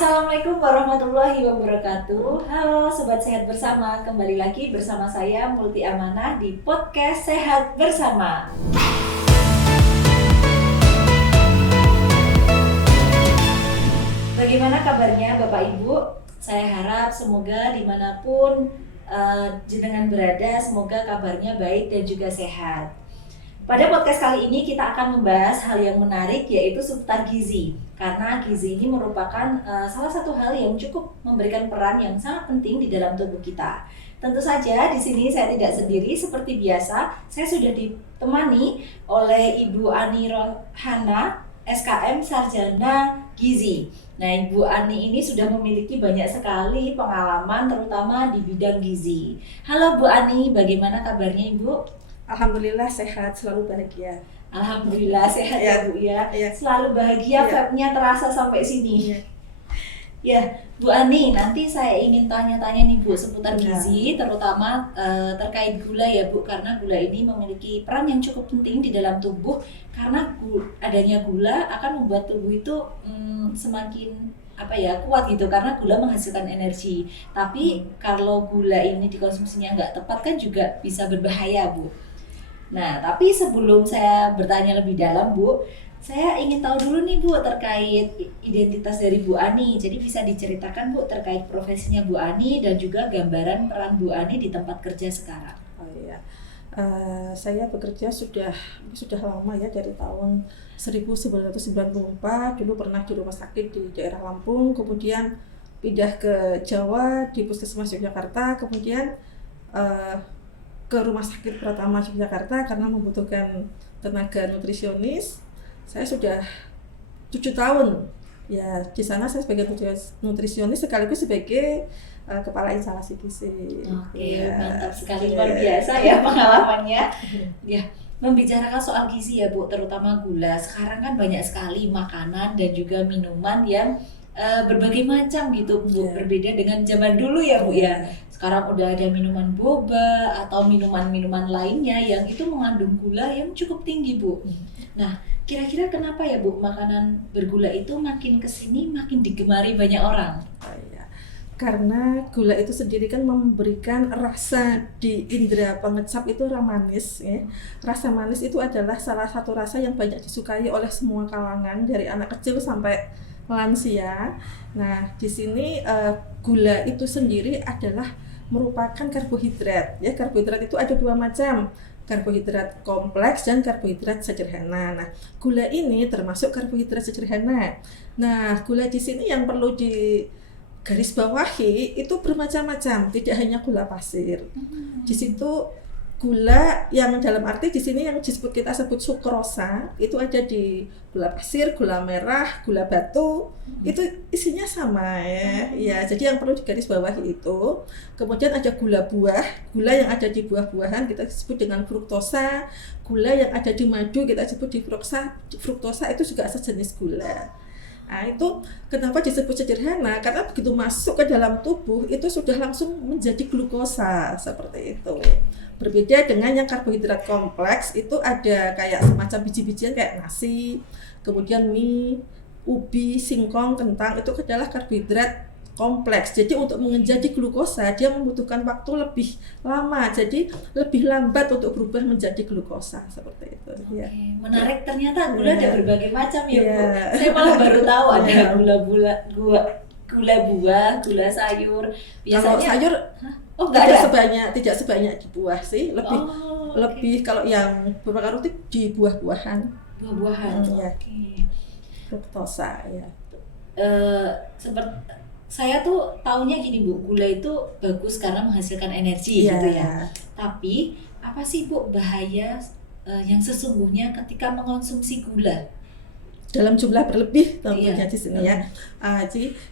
Assalamualaikum warahmatullahi wabarakatuh. Halo Sobat Sehat Bersama, kembali lagi bersama saya Multi Amanah di podcast Sehat Bersama. Bagaimana kabarnya Bapak Ibu? Saya harap semoga dimanapun jenengan berada, semoga kabarnya baik dan juga sehat. Pada podcast kali ini kita akan membahas hal yang menarik, yaitu seputar gizi. Karena gizi ini merupakan salah satu hal yang cukup memberikan peran yang sangat penting di dalam tubuh kita. Tentu saja di sini saya tidak sendiri, seperti biasa saya sudah ditemani oleh Ibu Ani Rohana, SKM Sarjana Gizi. Nah, Ibu Ani ini sudah memiliki banyak sekali pengalaman terutama di bidang gizi. Halo Bu Ani, bagaimana kabarnya Ibu? Alhamdulillah sehat, selalu bahagia. Alhamdulillah sehat ya Bu ya. Selalu bahagia, vibe-nya terasa sampai sini. Ya, Bu Ani, nanti saya ingin tanya-tanya nih Bu seputar gizi, terutama terkait gula ya Bu, karena gula ini memiliki peran yang cukup penting di dalam tubuh, karena adanya gula akan membuat tubuh itu semakin kuat gitu, karena gula menghasilkan energi. Tapi kalau gula ini dikonsumsinya nggak tepat kan juga bisa berbahaya Bu. Nah, tapi sebelum saya bertanya lebih dalam Bu, saya ingin tahu dulu nih Bu terkait identitas dari Bu Ani. Jadi bisa diceritakan Bu terkait profesinya Bu Ani dan juga gambaran peran Bu Ani di tempat kerja sekarang. Oh iya, saya bekerja sudah lama ya, dari tahun 1994. Dulu pernah di rumah sakit di daerah Lampung, kemudian pindah ke Jawa di Puskesmas Yogyakarta, kemudian ke Rumah Sakit Pratama Yogyakarta karena membutuhkan tenaga nutrisionis. Saya sudah 7 tahun ya di sana, saya sebagai nutrisionis sekaligus sebagai kepala instalasi gizi. Oke, mantap sekali, luar biasa ya pengalamannya. Ya, membicarakan soal gizi ya Bu, terutama gula. Sekarang kan banyak sekali makanan dan juga minuman yang berbagai macam gitu Bu, berbeda dengan zaman dulu ya Bu ya. Sekarang udah ada minuman boba atau minuman-minuman lainnya yang itu mengandung gula yang cukup tinggi Bu. Nah, kira-kira kenapa ya Bu makanan bergula itu makin kesini makin digemari banyak orang? Oh iya, karena gula itu sendiri kan memberikan rasa di indera pengecap itu manis ya. Rasa manis itu adalah salah satu rasa yang banyak disukai oleh semua kalangan, dari anak kecil sampai lansia. Nah, di sini gula itu sendiri adalah merupakan karbohidrat ya. Karbohidrat itu ada 2 macam, karbohidrat kompleks dan karbohidrat sederhana. Nah, gula ini termasuk karbohidrat sederhana. Nah, gula di sini yang perlu di garis bawahi itu bermacam-macam, tidak hanya gula pasir. Di situ gula yang dalam arti di sini yang kita sebut sukrosa itu ada di gula pasir, gula merah, gula batu, itu isinya sama ya. Ya, jadi yang perlu digarisbawahi itu. Kemudian ada gula buah, gula yang ada di buah-buahan kita sebut dengan fruktosa, gula yang ada di madu kita sebut di fruktosa itu juga sejenis gula. Nah, itu kenapa disebut sederhana? Karena begitu masuk ke dalam tubuh itu sudah langsung menjadi glukosa seperti itu. Berbeda dengan yang karbohidrat kompleks, itu ada kayak semacam biji-bijian kayak nasi, kemudian mie, ubi, singkong, kentang, itu adalah karbohidrat kompleks. Jadi untuk menjadi glukosa dia membutuhkan waktu lebih lama, jadi lebih lambat untuk berubah menjadi glukosa seperti itu. Oke, menarik, ternyata gula ada berbagai macam ya Bu. Saya malah baru tahu ada gula buah, gula sayur. Biasanya kalau sayur tidak sebanyak di buah sih, lebih kalau yang berpengaruh itu di buah-buahan. Oke. Fruktosa ya. Seperti saya tuh taunya gini Bu, gula itu bagus karena menghasilkan energi gitu ya. Tapi apa sih Bu bahaya yang sesungguhnya ketika mengonsumsi gula? Dalam jumlah berlebih tentunya di sini ya.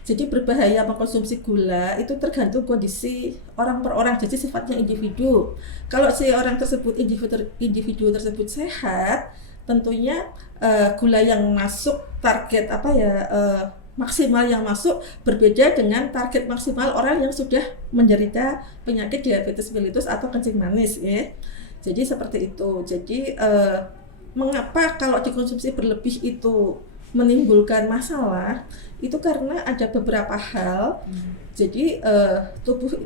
Jadi berbahaya mengkonsumsi gula itu tergantung kondisi orang per orang, jadi sifatnya individu. Kalau si orang tersebut individu tersebut sehat, tentunya gula yang masuk target maksimal yang masuk berbeda dengan target maksimal orang yang sudah menderita penyakit diabetes mellitus atau kencing manis ya. Jadi seperti itu. Jadi mengapa kalau dikonsumsi berlebih itu menimbulkan masalah itu karena ada beberapa hal. Jadi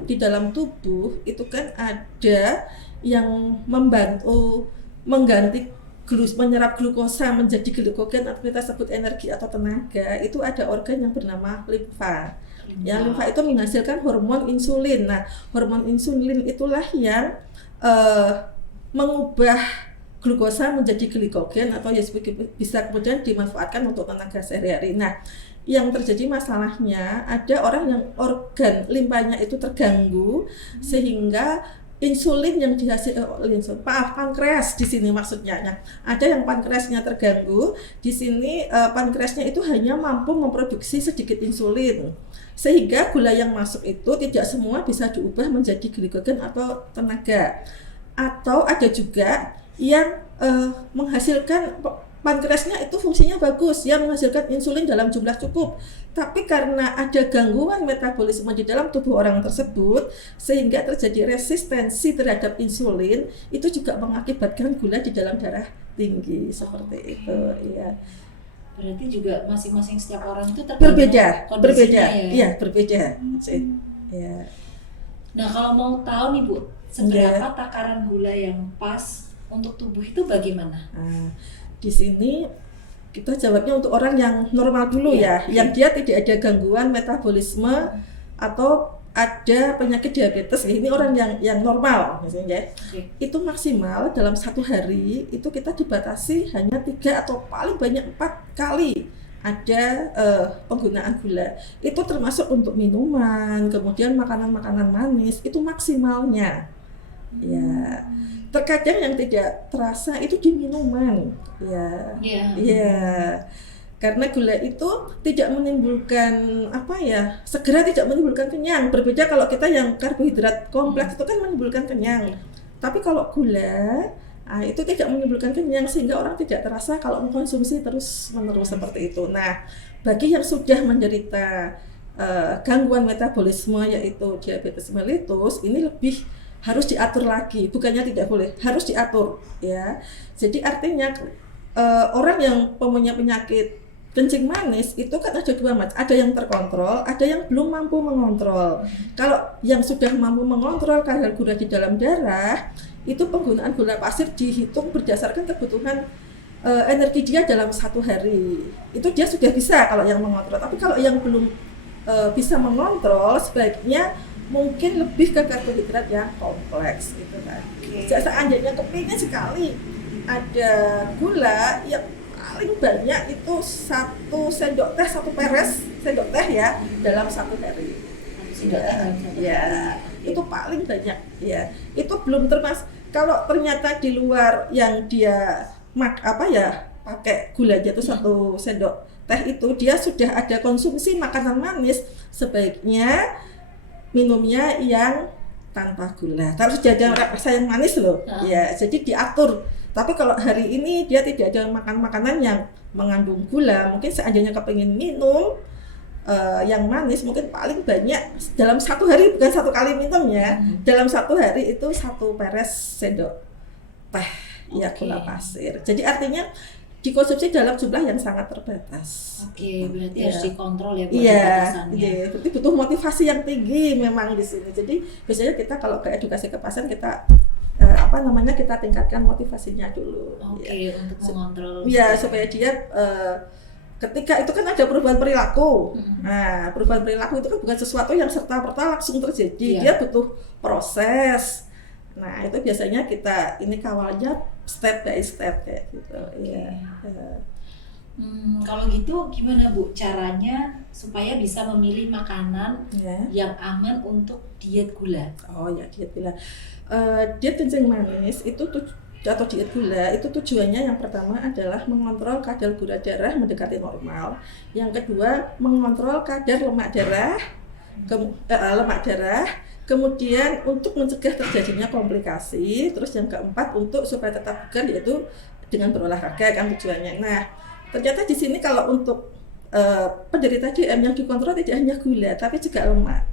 di dalam tubuh itu kan ada yang membantu mengganti menyerap glukosa menjadi glikogen atau kita sebut energi atau tenaga. Itu ada organ yang bernama limfa. Yang limfa itu menghasilkan hormon insulin. Nah, hormon insulin itulah yang mengubah glukosa menjadi glikogen atau ya bisa kemudian dimanfaatkan untuk tenaga sehari-hari. Nah, yang terjadi masalahnya ada orang yang organ limfanya itu terganggu sehingga insulin yang dihasilkan pankreas di sini maksudnya. Nah, ada yang pankreasnya terganggu, di sini pankreasnya itu hanya mampu memproduksi sedikit insulin. Sehingga gula yang masuk itu tidak semua bisa diubah menjadi glikogen atau tenaga. Atau ada juga yang menghasilkan pankreasnya itu fungsinya bagus, yang menghasilkan insulin dalam jumlah cukup. Tapi karena ada gangguan metabolisme di dalam tubuh orang tersebut, sehingga terjadi resistensi terhadap insulin, itu juga mengakibatkan gula di dalam darah tinggi seperti itu. Ya. Berarti juga masing-masing setiap orang itu berbeda. Ya? Berbeda. Ya. Nah, kalau mau tahu nih Bu, seberapa takaran gula yang pas untuk tubuh itu bagaimana? Di sini kita jawabnya untuk orang yang normal dulu yang dia tidak ada gangguan metabolisme atau ada penyakit diabetes. Ini orang yang normal misalnya. Itu maksimal dalam satu hari itu kita dibatasi hanya 3 atau paling banyak 4 kali ada penggunaan gula. Itu termasuk untuk minuman, kemudian makanan-makanan manis, itu maksimalnya. Ya. Terkadang yang tidak terasa itu di minuman, karena gula itu tidak menimbulkan segera tidak menimbulkan kenyang. Berbeda kalau kita yang karbohidrat kompleks itu kan menimbulkan kenyang. Tapi kalau gula itu tidak menimbulkan kenyang sehingga orang tidak terasa kalau mengkonsumsi terus-menerus seperti itu. Nah, bagi yang sudah menderita gangguan metabolisme yaitu diabetes mellitus, ini lebih harus diatur lagi, bukannya tidak boleh, harus diatur ya. Jadi artinya orang yang punya penyakit kencing manis itu kan ada dua macam, ada yang terkontrol, ada yang belum mampu mengontrol. Kalau yang sudah mampu mengontrol kadar gula di dalam darah, itu penggunaan gula pasir dihitung berdasarkan kebutuhan energi dia dalam satu hari. Itu dia sudah bisa kalau yang mengontrol. Tapi kalau yang belum bisa mengontrol, sebaiknya mungkin lebih ke karbohidrat yang kompleks gitu kan. Seandainya kepingin sekali ada gula yang paling banyak itu 1 sendok teh, 1 peres sendok teh ya dalam satu hari. Itu paling banyak ya. Itu belum termasuk kalau ternyata di luar yang dia pakai gula aja tuh 1 sendok teh itu dia sudah ada konsumsi makanan manis, sebaiknya minumnya yang tanpa gula. Harus jaga rasa yang manis loh. Ya, jadi diatur. Tapi kalau hari ini dia tidak ada makan makanan yang mengandung gula, mungkin seandainya kepengin minum yang manis, mungkin paling banyak dalam satu hari, bukan 1 kali minumnya, dalam satu hari itu 1 peres sendok teh gula pasir. Jadi artinya dikonsumsi dalam jumlah yang sangat terbatas. Berarti harus dikontrol ya batasannya. Berarti butuh motivasi yang tinggi memang di sini. Jadi biasanya kita kalau ke edukasi ke pasien kita kita tingkatkan motivasinya dulu. Untuk mengontrol. Supaya dia ketika itu kan ada perubahan perilaku. Nah, perubahan perilaku itu kan bukan sesuatu yang serta-merta langsung terjadi. Dia butuh proses. Nah, itu biasanya kita ini kawalnya step by step kayak gitu. Kalau gitu gimana Bu caranya supaya bisa memilih makanan yang aman untuk diet gula? Diet gula. Diet kencing manis itu atau diet gula itu tujuannya yang pertama adalah mengontrol kadar gula darah mendekati normal. Yang kedua, mengontrol kadar lemak darah. Kemudian untuk mencegah terjadinya komplikasi, terus yang keempat untuk supaya tetap bugar yaitu dengan berolahraga kan tujuannya. Nah, ternyata di sini kalau untuk penderita DM yang dikontrol tidak hanya gula tapi juga lemak.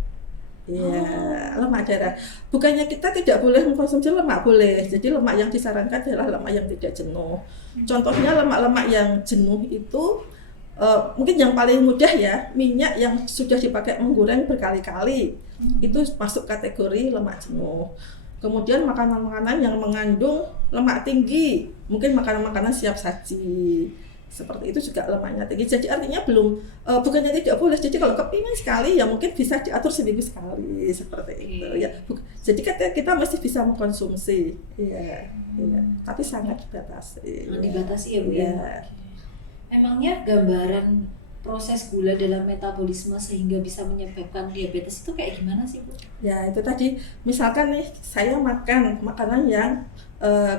Lemak darah. Bukannya kita tidak boleh mengkonsumsi lemak, boleh. Jadi lemak yang disarankan adalah lemak yang tidak jenuh. Contohnya lemak-lemak yang jenuh itu mungkin yang paling mudah ya, minyak yang sudah dipakai menggoreng berkali-kali itu masuk kategori lemak jenuh. Kemudian makanan-makanan yang mengandung lemak tinggi, mungkin makanan-makanan siap saji seperti itu juga lemaknya tinggi. Jadi artinya bukannya tidak boleh. Jadi kalau kepingin sekali ya mungkin bisa diatur seminggu sekali seperti itu ya. Jadi kita mesti bisa mengkonsumsi, ya. Tapi sangat dibatasi. Dibatasi ya Bu ya. Memangnya gambaran proses gula dalam metabolisme sehingga bisa menyebabkan diabetes itu kayak gimana sih Bu? Ya itu tadi, misalkan nih saya makan makanan yang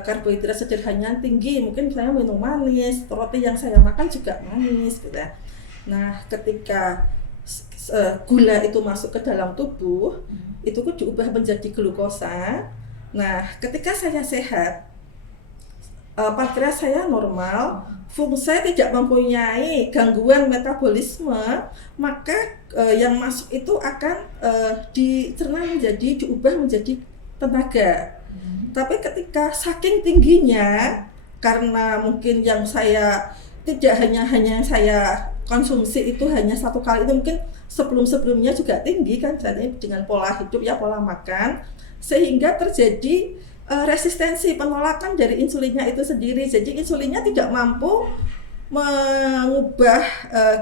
karbohidrat sederhana tinggi, mungkin saya minum manis, roti yang saya makan juga manis gitu ya. Nah ketika gula itu masuk ke dalam tubuh, itu kan diubah menjadi glukosa. Nah ketika saya sehat, pankreas saya normal, fungsi saya tidak mempunyai gangguan metabolisme, maka yang masuk itu akan dicerna diubah menjadi tenaga. Tapi ketika saking tingginya, karena mungkin yang saya tidak hanya yang saya konsumsi itu hanya satu kali, itu mungkin sebelumnya juga tinggi kan, jadi dengan pola hidup ya, pola makan, sehingga terjadi resistensi, penolakan dari insulinnya itu sendiri. Jadi insulinnya tidak mampu mengubah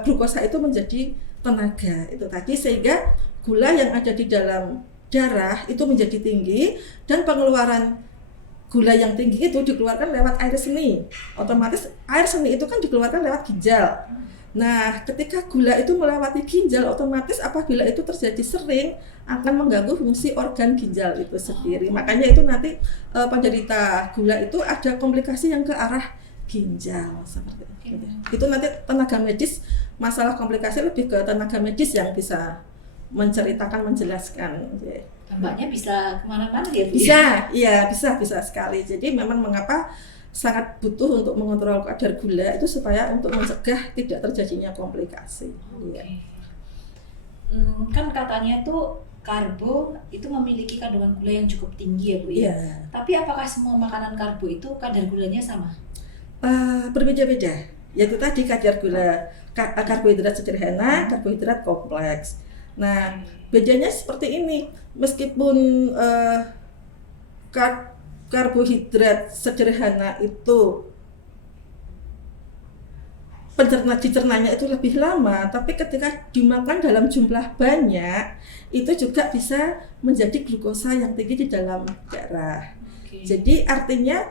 glukosa itu menjadi tenaga itu tadi, sehingga gula yang ada di dalam darah itu menjadi tinggi, dan pengeluaran gula yang tinggi itu dikeluarkan lewat air seni. Otomatis air seni itu kan dikeluarkan lewat ginjal. Nah, ketika gula itu melewati ginjal, otomatis apabila itu terjadi sering akan mengganggu fungsi organ ginjal itu sendiri. Makanya itu nanti penderita gula itu ada komplikasi yang ke arah ginjal seperti itu. Itu nanti tenaga medis, masalah komplikasi lebih ke tenaga medis yang bisa menceritakan, menjelaskan. Dampaknya bisa kemana-mana ya Bu? Bisa sekali. Jadi memang mengapa sangat butuh untuk mengontrol kadar gula itu supaya untuk mencegah tidak terjadinya komplikasi. Kan katanya tuh karbo itu memiliki kandungan gula yang cukup tinggi ya Bu ya. Tapi apakah semua makanan karbo itu kadar gulanya sama? Berbeda-beda. Yaitu tadi kadar gula karbohidrat sederhana, karbohidrat kompleks. Nah, bedanya seperti ini. Meskipun karbohidrat sederhana itu dicernanya itu lebih lama, tapi ketika dimakan dalam jumlah banyak itu juga bisa menjadi glukosa yang tinggi di dalam darah. Jadi artinya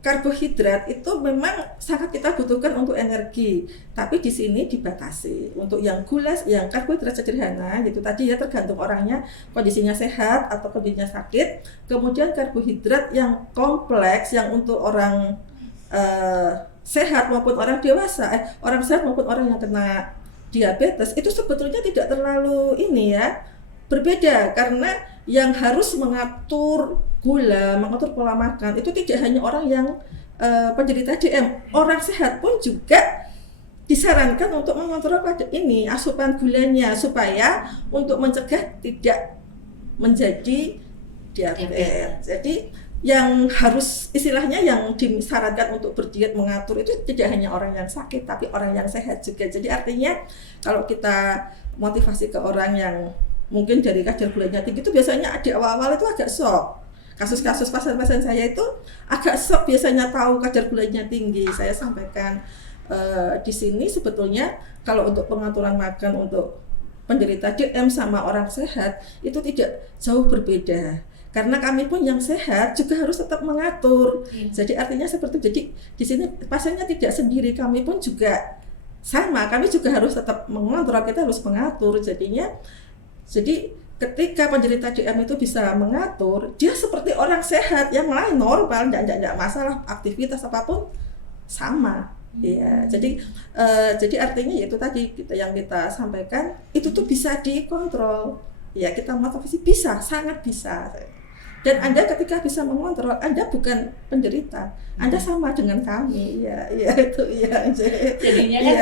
karbohidrat itu memang sangat kita butuhkan untuk energi, tapi di sini dibatasi. Untuk yang gula, yang karbohidrat sederhana, itu tadi ya tergantung orangnya, kondisinya sehat atau kondisinya sakit. Kemudian karbohidrat yang kompleks, yang untuk orang sehat maupun orang dewasa, orang sehat maupun orang yang kena diabetes, itu sebetulnya tidak terlalu berbeda, karena yang harus mengatur gula, mengatur pola makan itu tidak hanya orang yang penderita DM, orang sehat pun juga disarankan untuk mengontrol asupan gulanya supaya untuk mencegah tidak menjadi diabetes. Jadi yang harus istilahnya yang disarankan untuk berdiet mengatur itu tidak hanya orang yang sakit tapi orang yang sehat juga. Jadi artinya kalau kita motivasi ke orang yang mungkin dari kadar gulanya tinggi itu biasanya di awal-awal itu agak shock. Kasus-kasus pasien-pasien saya itu agak shock biasanya tahu kadar gulanya tinggi. Saya sampaikan di sini sebetulnya kalau untuk pengaturan makan untuk penderita DM sama orang sehat itu tidak jauh berbeda. Karena kami pun yang sehat juga harus tetap mengatur. Jadi artinya seperti jadi di sini pasiennya tidak sendiri, kami pun juga sama. Kami juga harus tetap mengontrol, kita harus mengatur. Jadi ketika penderita DM itu bisa mengatur, dia seperti orang sehat yang lain normal, tidak masalah, aktivitas apapun sama. Ya, jadi artinya itu tadi yang kita sampaikan itu tuh bisa dikontrol. Ya, kita motivasi bisa, sangat bisa. Dan Anda ketika bisa mengontrol, Anda bukan penderita, Anda sama dengan kami. Jadinya kan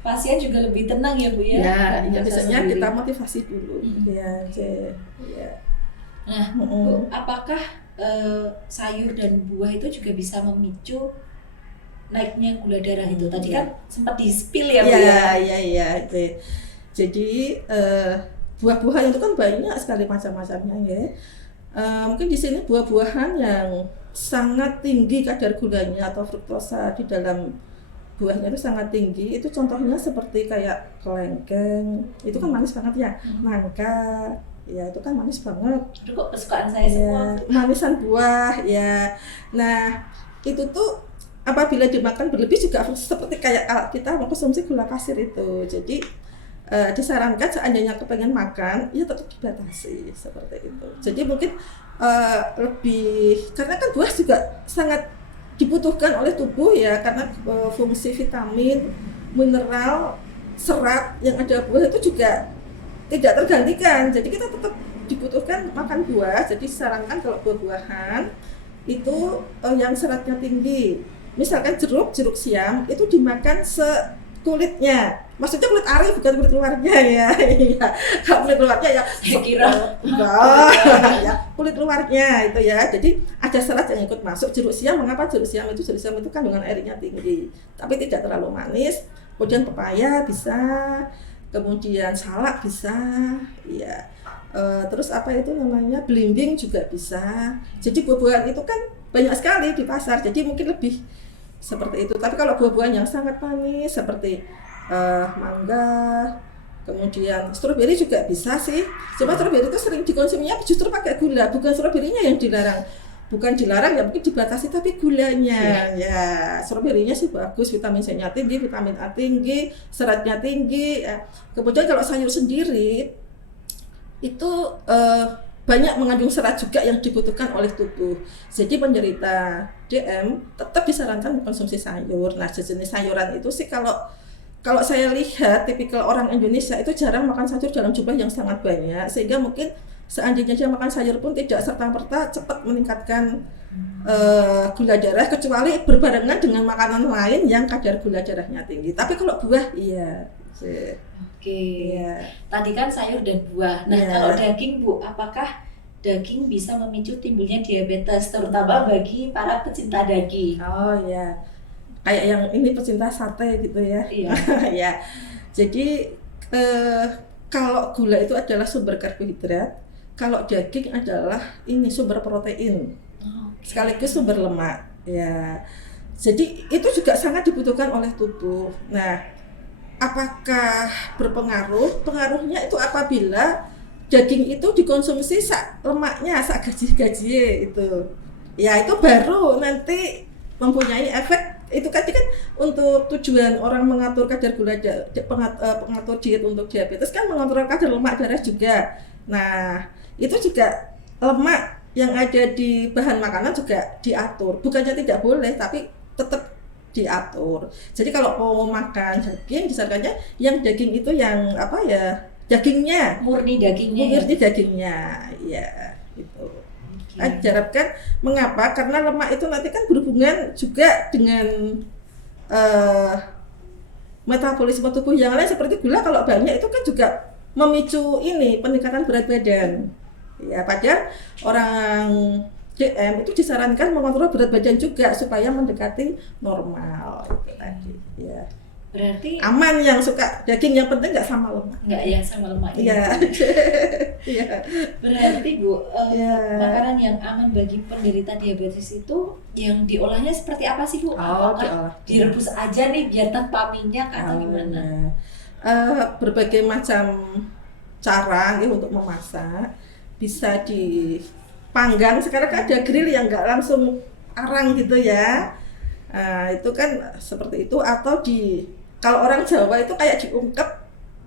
pasien juga lebih tenang ya Bu ya. Ya biasanya kita motivasi dulu. Nah, Bu, apakah sayur dan buah itu juga bisa memicu naiknya gula darah itu? Tadi kan sempat di-spill ya, Bu Iya, ya? iya. Jadi buah-buahan itu kan banyak sekali macam-macamnya ya. Mungkin di sini buah-buahan yang sangat tinggi kadar gulanya atau fruktosa di dalam buahnya itu sangat tinggi. Itu contohnya seperti kayak kelengkeng, itu kan manis banget ya. Nangka, ya itu kan manis banget. Aduh, kok kesukaan saya semua. Manisan buah, ya. Nah, itu tuh apabila dimakan berlebih juga seperti kayak kita mengkonsumsi gula pasir itu. Jadi disarankan seandainya kepengen makan, ya tetap dibatasi seperti itu. Jadi mungkin lebih, karena kan buah juga sangat dibutuhkan oleh tubuh ya, karena fungsi vitamin, mineral, serat yang ada buah itu juga tidak tergantikan. Jadi kita tetap dibutuhkan makan buah. Jadi disarankan kalau buah-buahan itu yang seratnya tinggi. Misalkan jeruk siam itu dimakan kulitnya, maksudnya kulit ari bukan kulit luarnya ya. Iya, kalau kulit luarnya ya Saya kira ya kulit luarnya itu ya. Jadi ada serat yang ikut masuk. Jeruk siam, mengapa jeruk siam itu kandungan airnya tinggi tapi tidak terlalu manis. Kemudian pepaya bisa, kemudian salak bisa, ya. Terus apa itu namanya, belimbing juga bisa. Jadi buah-buahan itu kan banyak sekali di pasar, jadi mungkin lebih seperti itu. Tapi kalau buah-buahan yang sangat manis seperti mangga, kemudian stroberi juga bisa sih. Cuma stroberi itu sering dikonsumsinya justru pakai gula, bukan stroberinya yang dilarang. Bukan dilarang ya, mungkin dibatasi, tapi gulanya ya. Stroberinya sih bagus, vitamin C-nya tinggi, vitamin A tinggi, seratnya tinggi ya. Kemudian kalau sayur sendiri itu banyak mengandung serat juga yang dibutuhkan oleh tubuh. Jadi penderita DM tetap disarankan mengkonsumsi sayur. Nah, jenis sayuran itu sih kalau saya lihat tipikal orang Indonesia itu jarang makan sayur dalam jumlah yang sangat banyak, sehingga mungkin seandainya dia makan sayur pun tidak serta-merta cepat meningkatkan gula darah, kecuali berbarengan dengan makanan lain yang kadar gula darahnya tinggi. Tapi kalau buah iya. Oke. Ya. Tadi kan sayur dan buah. Nah, kalau daging, Bu, apakah daging bisa memicu timbulnya diabetes, terutama bagi para pecinta daging? Oh ya, kayak yang ini pecinta sate gitu ya. Iya. Ya. Jadi kalau gula itu adalah sumber karbohidrat, kalau daging adalah ini sumber protein, sekaligus sumber lemak. Ya. Jadi itu juga sangat dibutuhkan oleh tubuh. Nah, apakah berpengaruh? Pengaruhnya itu apabila daging itu dikonsumsi lemaknya gaji itu. Ya, itu baru nanti mempunyai efek. Itu kan untuk tujuan orang mengatur kadar gula pengatur diet untuk diabetes kan mengatur kadar lemak darah juga. Nah, itu juga lemak yang ada di bahan makanan juga diatur. Bukannya tidak boleh, tapi tetap diatur. Jadi kalau mau makan daging, disarankannya yang daging itu yang apa ya, dagingnya murni dagingnya. Murni dagingnya, ya itu. Diharapkan mengapa? Karena lemak itu nanti kan berhubungan juga dengan metabolisme tubuh yang lain seperti gula. Kalau banyak itu kan juga memicu ini peningkatan berat badan. Ya, padahal orang DM itu disarankan mengontrol berat badan juga supaya mendekati normal itu tadi. Ya. Berarti aman yang suka daging, yang penting nggak sama lemak. Nggak ya sama lemak. Iya. Iya. Berarti Bu, makanan yang aman bagi penderita diabetes itu yang diolahnya seperti apa sih Bu? Apakah direbus aja nih biar tanpa minyak atau gimana? Berbagai macam cara ya untuk memasak. Bisa dipanggang, sekarang kan ada grill yang nggak langsung arang gitu ya. Itu kan seperti itu, atau kalau orang Jawa itu kayak diungkep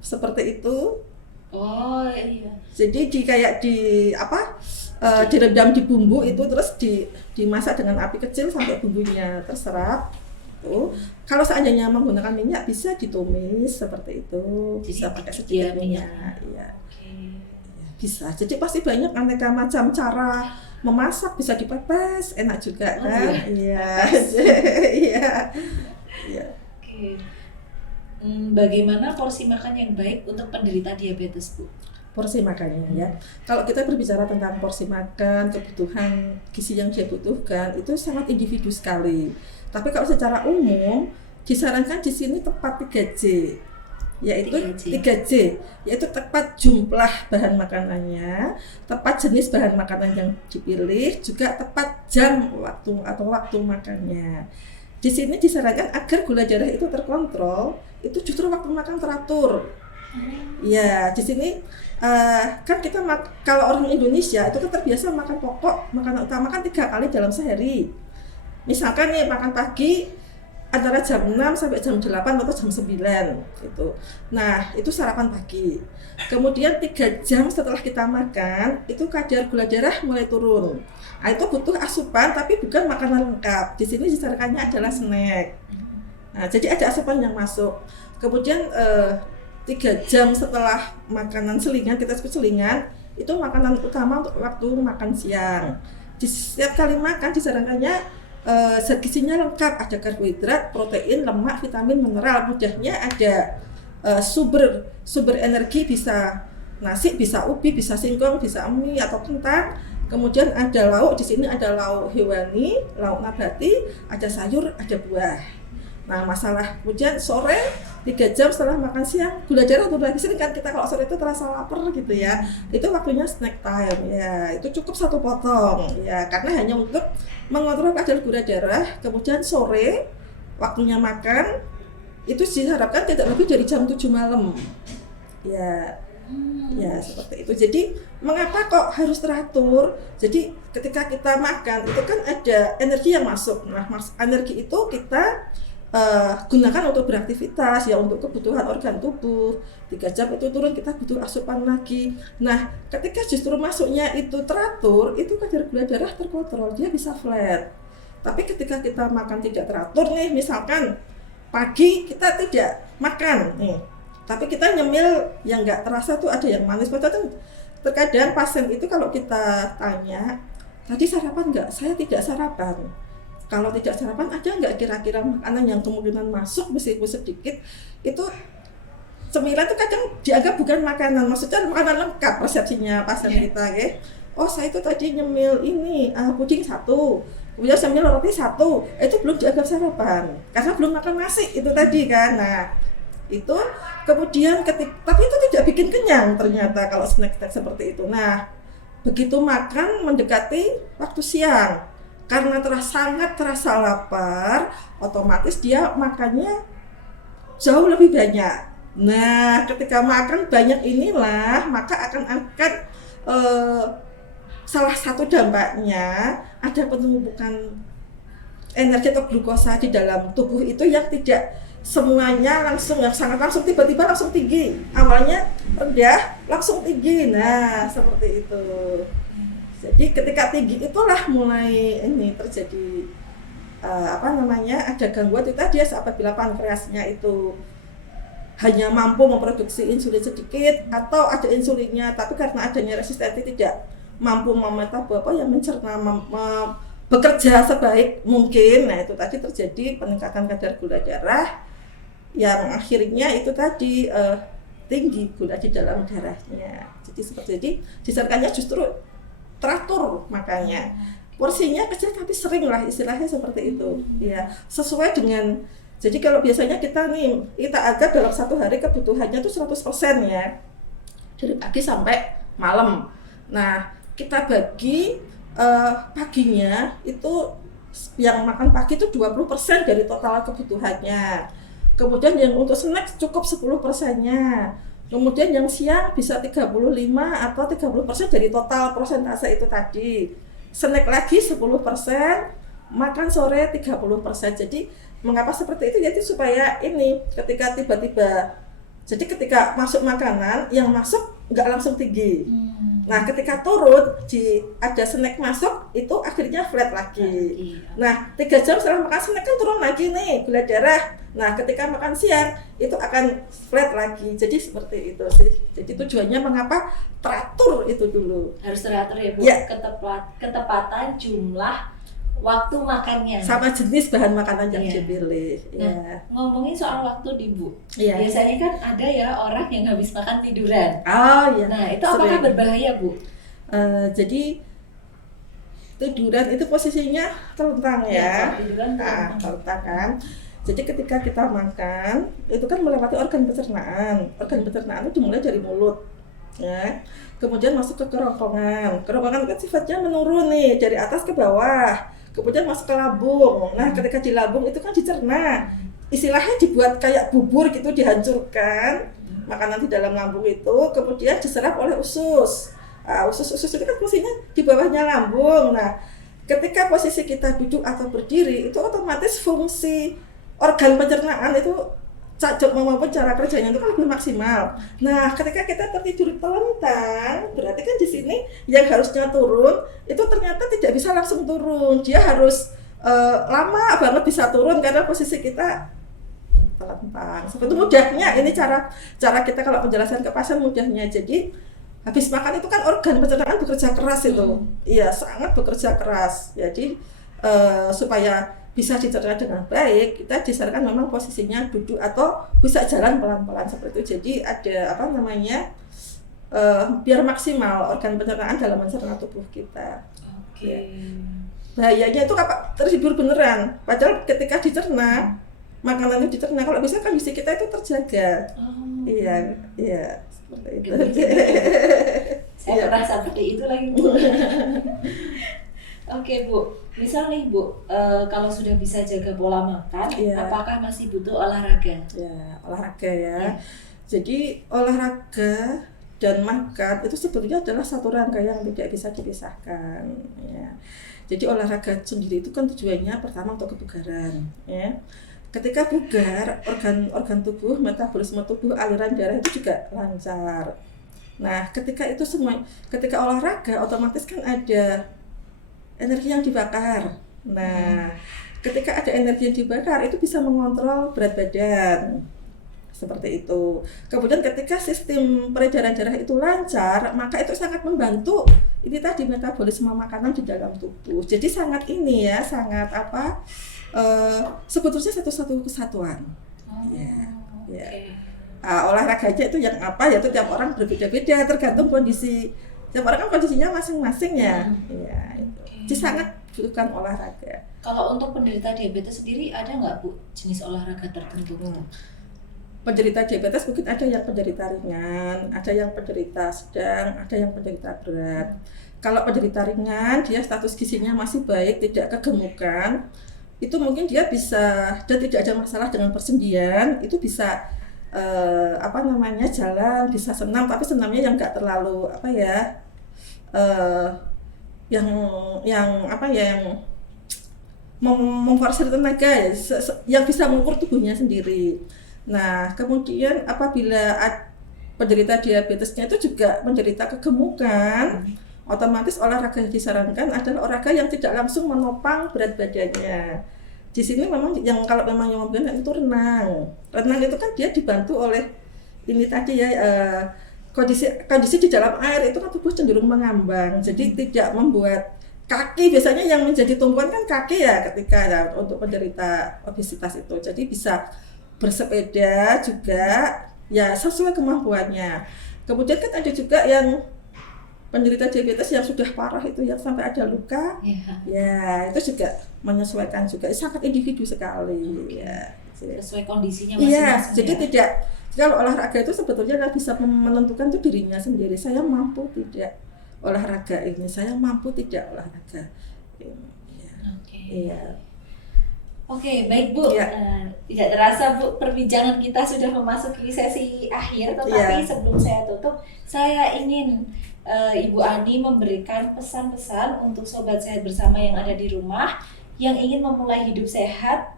seperti itu. Oh iya. Jadi direndam di bumbu itu, terus dimasak dengan api kecil sampai bumbunya terserap. Kalau seandainya menggunakan minyak bisa ditumis seperti itu, bisa pakai sedikit minyak. Iya. Bisa. Jadi pasti banyak aneka macam cara memasak, bisa dipepes, enak juga kan? Iya. Iya. Iya. Oke. Bagaimana porsi makan yang baik untuk penderita diabetes, Bu? Porsi makannya ya. Kalau kita berbicara tentang porsi makan, kebutuhan gizi yang dia butuhkan itu sangat individu sekali. Tapi kalau secara umum disarankan di sini tepat 3J, yaitu 3J, yaitu tepat jumlah bahan makanannya, tepat jenis bahan makanan yang dipilih, juga tepat jam waktu makannya. Di sini disarankan agar gula darah itu terkontrol, itu justru waktu makan teratur. Ya, di sini kan kita kalau orang Indonesia itu kan terbiasa makan pokok, makanan utama kan 3 kali dalam sehari. Misalkan nih makan pagi antara jam 6 sampai jam 8 atau jam 9 gitu. Nah, itu sarapan pagi. Kemudian 3 jam setelah kita makan, itu kadar gula darah mulai turun. Nah, itu butuh asupan tapi bukan makanan lengkap. Di sini disarankannya adalah snack. Nah, jadi ada asupan yang masuk. Kemudian 3 jam setelah makanan selingan, kita sebut selingan, itu makanan utama untuk waktu makan siang. Di setiap kali makan disarankannya zat gizinya lengkap, ada karbohidrat, protein, lemak, vitamin, mineral. Mudahnya ada sumber energi, bisa nasi, bisa ubi, bisa singkong, bisa mie atau kentang. Kemudian ada lauk, di sini ada lauk hewani, lauk nabati, ada sayur, ada buah. Nah, masalah kemudian sore 3 jam setelah makan siang gula darah turun lagi. Sering kan kita kalau sore itu terasa lapar gitu ya, itu waktunya snack time ya, itu cukup 1 potong ya, karena hanya untuk mengontrol kadar gula darah. Kemudian sore waktunya makan itu diharapkan tidak lebih dari jam 7 malam ya. Ya, seperti itu. Jadi mengapa kok harus teratur? Jadi ketika kita makan itu kan ada energi yang masuk. Nah, energi itu kita gunakan untuk beraktivitas ya, untuk kebutuhan organ tubuh. 3 jam itu turun, kita butuh asupan lagi. Nah, ketika justru masuknya itu teratur, itu kadar gula darah terkontrol, dia bisa flat. Tapi ketika kita makan tidak teratur nih, misalkan pagi kita tidak makan nih, tapi kita nyemil yang nggak terasa tuh ada yang manis. Padahal terkadang pasien itu kalau kita tanya, tadi sarapan nggak? Saya tidak sarapan. Kalau tidak sarapan, ada nggak kira-kira makanan yang kemungkinan masuk meskipun sedikit? Itu cemilan itu kadang dianggap bukan makanan, maksudnya makanan lengkap persepsinya pasien kita ya. Oh, saya itu tadi nyemil ini puding 1, kemudian nyemil roti 1, itu belum dianggap sarapan karena belum makan nasi itu tadi kan. Nah, itu kemudian tapi itu tidak bikin kenyang ternyata kalau snack-snack seperti itu. Nah, begitu makan mendekati waktu siang, karena sangat terasa lapar, otomatis dia makannya jauh lebih banyak. Nah, ketika makan banyak inilah, maka akan salah satu dampaknya ada penumpukan energi atau glukosa di dalam tubuh itu yang tidak semuanya langsung, yang sangat langsung, tiba-tiba langsung tinggi. Awalnya rendah, langsung tinggi. Nah, seperti itu. Jadi ketika tinggi itulah mulai ini terjadi ada gangguan itu tadi, apabila pankreasnya itu hanya mampu memproduksi insulin sedikit atau ada insulinnya, tapi karena adanya resistensi tidak mampu mencerna, bekerja sebaik mungkin. Nah, itu tadi terjadi peningkatan kadar gula darah yang akhirnya itu tadi tinggi gula di dalam darahnya. Jadi seperti itu, disarankannya justru teratur makanya. Porsinya kecil tapi sering lah, istilahnya seperti itu. Ya, sesuai dengan, jadi kalau biasanya kita anggap dalam 1 hari kebutuhannya itu 100% ya. Dari pagi sampai malam. Nah, kita bagi paginya itu yang makan pagi itu 20% dari total kebutuhannya. Kemudian yang untuk snack cukup 10%-nya. Kemudian yang siang bisa 35 atau 30% dari total persentase itu tadi. Snack lagi 10%, makan sore 30%. Jadi mengapa seperti itu? Jadi supaya ini ketika tiba-tiba, jadi ketika masuk makanan yang masuk nggak langsung tinggi. Nah, ketika turun, ada snack masuk, itu akhirnya flat lagi. Nah, 3 jam setelah makan snack kan turun lagi nih gula darah. Nah, ketika makan siang, itu akan flat lagi. Jadi seperti itu sih. Jadi tujuannya mengapa teratur itu dulu. Harus teratur ya, Bu. Ya. Ketepatan jumlah waktu makannya. Sama jenis bahan makanan yang dipilih. Nah, ngomongin soal waktu nih, Bu. Ya. Biasanya kan ada ya orang yang habis makan tiduran. Oh iya. Nah, itu apakah berbahaya, Bu? Jadi tiduran itu posisinya telentang ya. Tiduran Telentang kan. Jadi ketika kita makan itu kan melewati organ pencernaan. Organ pencernaan itu dimulai dari mulut, ya. Kemudian masuk ke kerongkongan. Kerongkongan kan sifatnya menurun nih dari atas ke bawah. Kemudian masuk ke lambung. Nah, ketika di lambung itu kan dicerna. Istilahnya dibuat kayak bubur gitu, dihancurkan makanan di dalam lambung itu, kemudian diserap oleh usus. Usus itu kan fungsinya di bawahnya lambung. Nah, ketika posisi kita duduk atau berdiri itu otomatis fungsi organ pencernaan itu maupun cara kerjanya itu kan lebih maksimal. Nah, ketika kita tertidur telentang, berarti kan di sini yang harusnya turun itu ternyata tidak bisa langsung turun. Dia harus lama banget bisa turun karena posisi kita telentang. Seperti mudahnya ini cara kita kalau penjelasan ke pasien mudahnya. Jadi habis makan itu kan organ pencernaan bekerja keras itu. Iya, sangat bekerja keras. Jadi supaya bisa dicerna dengan baik, kita disarankan memang posisinya duduk atau bisa jalan pelan-pelan seperti itu. Jadi ada biar maksimal organ pencernaan dalam mencerna tubuh kita. Ya. Bahayanya itu terhibur beneran. Padahal ketika dicerna, makanan itu dicerna, kalau bisa kondisi kita itu terjaga. Iya, seperti itu. Saya pernah seperti itu lagi, Bu. Oke, Bu, misal nih Bu, kalau sudah bisa jaga pola makan, apakah masih butuh olahraga? Ya, olahraga ya. Jadi olahraga dan makan itu sebetulnya adalah satu rangkaian yang tidak bisa dipisahkan. Ya. Jadi olahraga sendiri itu kan tujuannya pertama untuk kebugaran. Ya. Ketika bugar, organ tubuh, metabolisme tubuh, aliran darah itu juga lancar. Nah, ketika olahraga otomatis kan ada energi yang dibakar. Nah, ketika ada energi yang dibakar itu bisa mengontrol berat badan. Seperti itu. Kemudian ketika sistem peredaran darah itu lancar, maka itu sangat membantu ini tadi metabolisme makanan di dalam tubuh. Jadi sangat sebetulnya satu kesatuan. Olahraganya itu yang apa? Yaitu tiap orang berbeda-beda tergantung kondisi. Tiap orang kan kondisinya masing-masing ya. Jadi sangat butuhkan olahraga. Kalau untuk penderita diabetes sendiri ada nggak Bu jenis olahraga tertentu? Penderita diabetes mungkin ada yang penderita ringan, ada yang penderita sedang, ada yang penderita berat. Kalau penderita ringan, dia status gizinya masih baik, tidak kegemukan, itu mungkin dia bisa dan tidak ada masalah dengan persendian, itu bisa jalan, bisa senam, tapi senamnya yang nggak terlalu yang memforsir tenaga ya, yang bisa mengukur tubuhnya sendiri. Nah, kemudian apabila penderita diabetesnya itu juga menderita kegemukan, otomatis olahraga yang disarankan adalah olahraga yang tidak langsung menopang berat badannya. Di sini memang kalau memang yang membuat itu renang. Renang itu kan dia dibantu oleh ini tadi ya, kondisi di dalam air itu kan tubuh cenderung mengambang, jadi tidak membuat kaki, biasanya yang menjadi tumpuan kan kaki ya ketika ya untuk penderita obesitas itu. Jadi bisa bersepeda juga ya sesuai kemampuannya. Kemudian kan ada juga yang penderita diabetes yang sudah parah itu, yang sampai ada luka, ya itu juga menyesuaikan juga, sangat individu sekali. Ya, sesuai kondisinya masing-masing. Jadi tidak, kalau olahraga itu sebetulnya bisa menentukan tuh dirinya sendiri. Saya mampu tidak olahraga ini, saya mampu tidak olahraga ini. Oke, baik Bu. Tidak terasa Bu, perbincangan kita sudah memasuki sesi akhir, tetapi sebelum saya tutup, saya ingin Ibu Ani memberikan pesan-pesan untuk Sobat Sehat Bersama yang ada di rumah yang ingin memulai hidup sehat,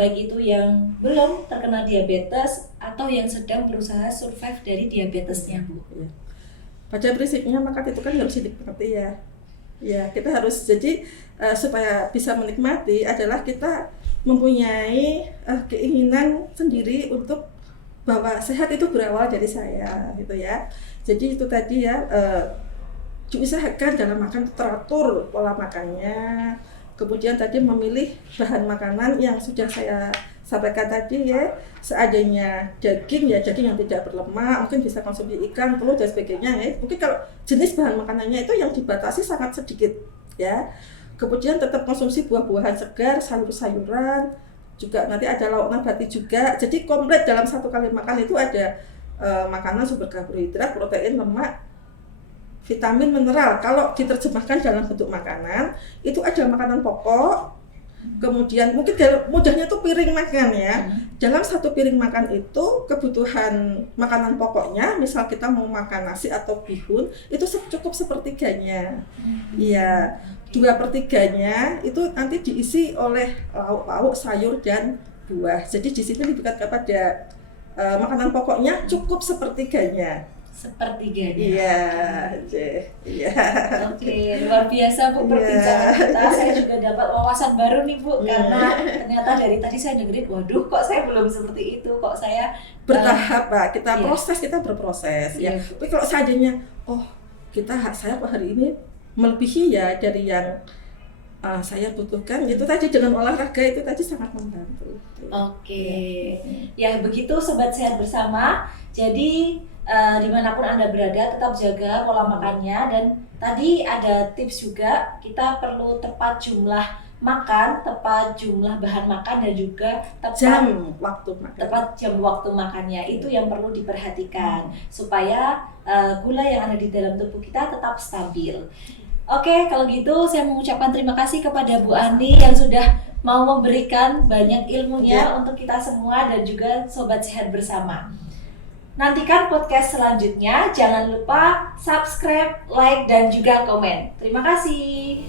baik itu yang belum terkena diabetes atau yang sedang berusaha survive dari diabetesnya, Bu. Pada prinsipnya makan itu kan harus dinikmati ya. Ya, kita harus jadi supaya bisa menikmati adalah kita mempunyai keinginan sendiri untuk bahwa sehat itu berawal dari saya gitu ya. Jadi itu tadi ya, diusahakan dalam makan teratur pola makannya. Kemudian tadi memilih bahan makanan yang sudah saya sampaikan tadi ya, seadanya daging yang tidak berlemak, mungkin bisa konsumsi ikan, telur dan sebagainya ya. Mungkin kalau jenis bahan makanannya itu yang dibatasi sangat sedikit ya. Kemudian tetap konsumsi buah-buahan segar, sayur-sayuran, juga nanti ada lauk nabati juga. Jadi komplit dalam satu kali makan itu ada makanan sumber karbohidrat, protein, lemak, vitamin, mineral. Kalau diterjemahkan dalam bentuk makanan, itu ada makanan pokok. Kemudian mungkin mudahnya tuh piring makan ya. Dalam satu piring makan itu kebutuhan makanan pokoknya, misal kita mau makan nasi atau bihun, itu cukup sepertiganya. Iya, 2/3-nya itu nanti diisi oleh lauk-lauk, sayur dan buah. Jadi di sini diberikan kepada makanan pokoknya cukup sepertiganya. Sepertiganya. Iya. Oke, luar biasa Bu perbincangan kita. Saya juga dapat wawasan baru nih Bu, karena ternyata dari tadi saya dengerin, waduh kok saya belum seperti itu, kok saya bertahap Pak. Kita berproses ya. Tapi kalau seandainya saya hari ini melebihi ya dari yang saya butuhkan, itu tadi dengan olahraga itu tadi sangat membantu. Oke. Ya begitu Sobat Sehat Bersama. Jadi dimanapun Anda berada, tetap jaga pola makannya. Dan tadi ada tips juga, kita perlu tepat jumlah makan, tepat jumlah bahan makan, dan juga tepat jam waktu makannya. Itu yang perlu diperhatikan supaya gula yang ada di dalam tubuh kita tetap stabil. Oke, kalau gitu saya mengucapkan terima kasih kepada Bu Ani yang sudah mau memberikan banyak ilmunya untuk kita semua dan juga Sobat Sehat Bersama. Nantikan podcast selanjutnya, jangan lupa subscribe, like, dan juga komen. Terima kasih.